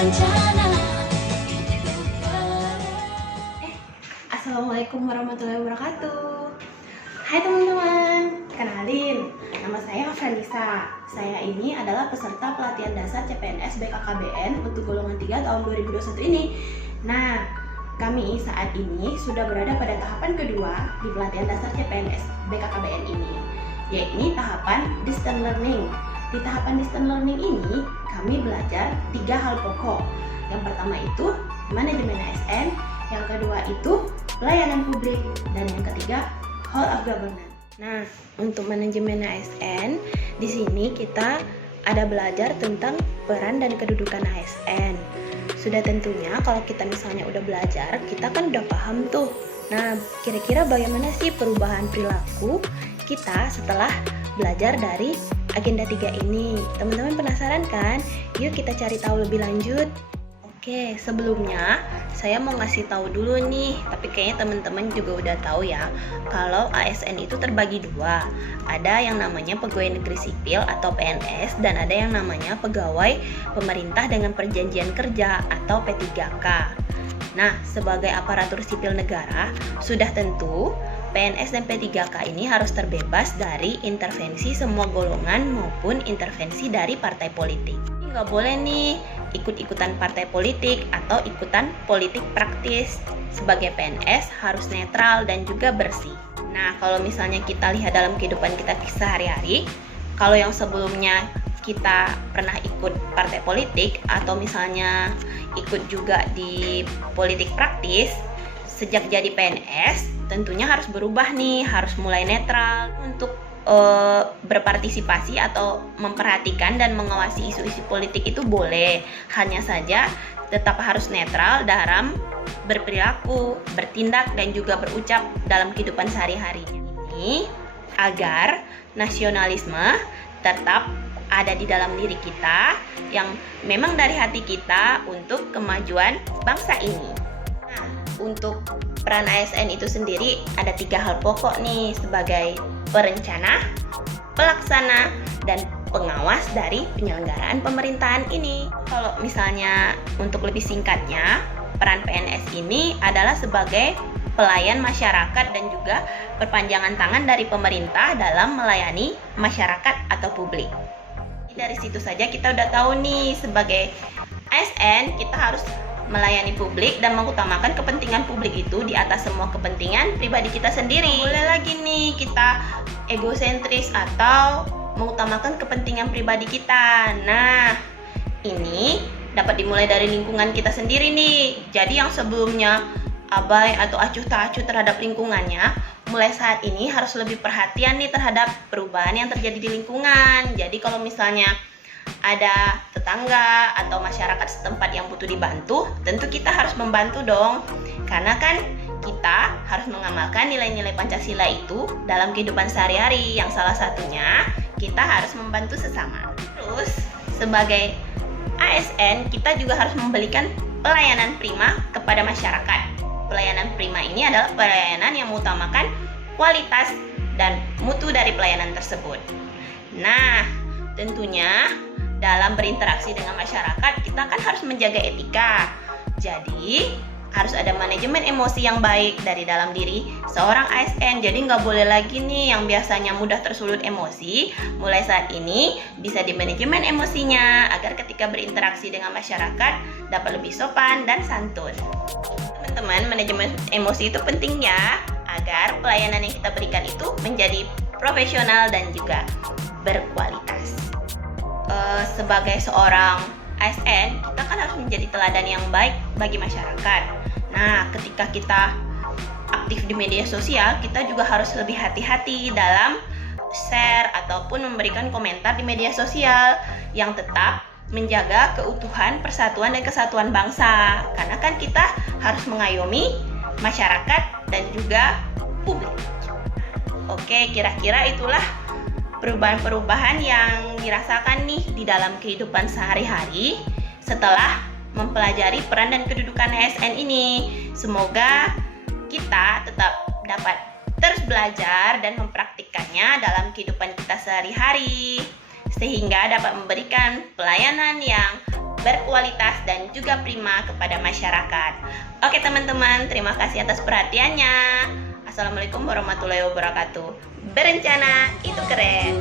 berencana. Assalamualaikum warahmatullahi wabarakatuh. Hai teman-teman, kenalin, nama saya Hafranisa. Saya ini adalah peserta pelatihan dasar CPNS BKKBN untuk golongan 3 tahun 2021 ini. Nah, kami saat ini sudah berada pada tahapan kedua di pelatihan dasar CPNS BKKBN ini, yaitu tahapan distance learning. Di tahapan distance learning ini, kami belajar 3 hal pokok. Yang pertama itu manajemen ASN, yang kedua itu pelayanan publik, dan yang ketiga whole of governance. Nah, untuk manajemen ASN, di sini kita ada belajar tentang peran dan kedudukan ASN. Sudah tentunya kalau kita misalnya udah belajar, kita kan udah paham tuh. Nah, kira-kira bagaimana sih perubahan perilaku kita setelah belajar dari agenda 3 ini? Teman-teman penasaran kan? Yuk kita cari tahu lebih lanjut. Oke, sebelumnya saya mau ngasih tahu dulu nih, tapi kayaknya teman-teman juga udah tahu ya, kalau ASN itu terbagi dua. Ada yang namanya pegawai negeri sipil atau PNS, dan ada yang namanya pegawai pemerintah dengan perjanjian kerja atau P3K. Nah, sebagai aparatur sipil negara, sudah tentu PNS dan P3K ini harus terbebas dari intervensi semua golongan maupun intervensi dari partai politik. Nggak boleh nih ikut-ikutan partai politik atau ikutan politik praktis. Sebagai PNS harus netral dan juga bersih. Nah, kalau misalnya kita lihat dalam kehidupan kita sehari-hari, kalau yang sebelumnya kita pernah ikut partai politik atau misalnya ikut juga di politik praktis, sejak jadi PNS tentunya harus berubah nih, harus mulai netral untuk berpartisipasi atau memperhatikan dan mengawasi isu-isu politik itu boleh, hanya saja tetap harus netral dalam berperilaku, bertindak, dan juga berucap dalam kehidupan sehari-hari ini agar nasionalisme tetap ada di dalam diri kita yang memang dari hati kita untuk kemajuan bangsa ini. Nah, untuk peran ASN itu sendiri ada 3 hal pokok nih, sebagai perencana, pelaksana, dan pengawas dari penyelenggaraan pemerintahan ini. Kalau misalnya untuk lebih singkatnya, peran PNS ini adalah sebagai pelayan masyarakat dan juga perpanjangan tangan dari pemerintah dalam melayani masyarakat atau publik. Dari situ saja kita udah tahu nih, sebagai ASN kita harus melayani publik dan mengutamakan kepentingan publik itu di atas semua kepentingan pribadi kita sendiri. Boleh lagi nih kita egosentris atau mengutamakan kepentingan pribadi kita. Nah, ini dapat dimulai dari lingkungan kita sendiri nih. Jadi yang sebelumnya abai atau acuh tak acuh terhadap lingkungannya, mulai saat ini harus lebih perhatian nih terhadap perubahan yang terjadi di lingkungan. Jadi kalau misalnya ada tetangga atau masyarakat setempat yang butuh dibantu, tentu kita harus membantu dong. Karena kan kita harus mengamalkan nilai-nilai Pancasila itu dalam kehidupan sehari-hari, yang salah satunya kita harus membantu sesama. Terus, sebagai ASN, kita juga harus memberikan pelayanan prima kepada masyarakat. Pelayanan prima ini adalah pelayanan yang mengutamakan kualitas dan mutu dari pelayanan tersebut. Nah, tentunya dalam berinteraksi dengan masyarakat, kita kan harus menjaga etika. Jadi, harus ada manajemen emosi yang baik dari dalam diri seorang ASN. Jadi nggak boleh lagi nih yang biasanya mudah tersulut emosi, mulai saat ini bisa dimanajemen emosinya agar ketika berinteraksi dengan masyarakat dapat lebih sopan dan santun. Teman-teman, manajemen emosi itu penting ya, agar pelayanan yang kita berikan itu menjadi profesional dan juga berkualitas. Sebagai seorang ASN, kita kan harus menjadi teladan yang baik bagi masyarakat. Nah, ketika kita aktif di media sosial, kita juga harus lebih hati-hati dalam share ataupun memberikan komentar di media sosial yang tetap menjaga keutuhan, persatuan, dan kesatuan bangsa. Karena kan kita harus mengayomi masyarakat dan juga publik. Oke, kira-kira itulah perubahan-perubahan yang dirasakan nih di dalam kehidupan sehari-hari setelah mempelajari peran dan kedudukan ASN ini. Semoga kita tetap dapat terus belajar dan mempraktikkannya dalam kehidupan kita sehari-hari, sehingga dapat memberikan pelayanan yang berkualitas, dan juga prima kepada masyarakat. Oke teman-teman, terima kasih atas perhatiannya. Assalamualaikum warahmatullahi wabarakatuh. Berencana itu keren.